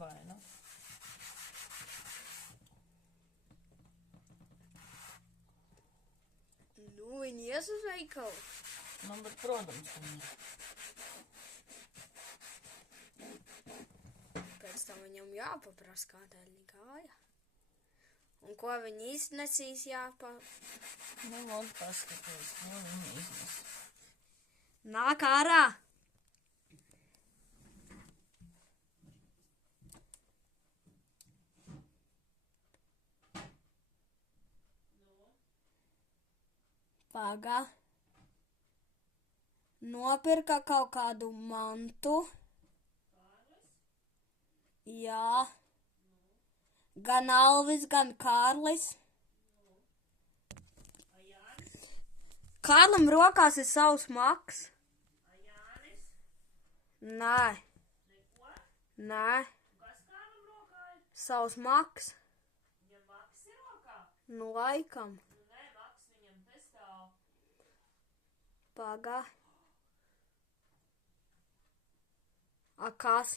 vai nu? Nu, viņi ies uz veikalu. Nu, bet, protams, viņi. Pēc tam viņam jāpaprast, kādēļ viņi gāja. Un ko viņi iznesīs Nu, lūdzu, paskaties, ko viņi iznes. Nāk ārā! Paga. Nopirka kaut kādu mantu. Jā. Gan Alvis, gan Kārlis. Kārlim rokās ir savs maks. Nē. Nē. Kas kādam rokā ir? Savs maks. Viņam maks ir rokā? Nu, laikam. Nu, nē, maks viņam te stāv. Paga. A kas?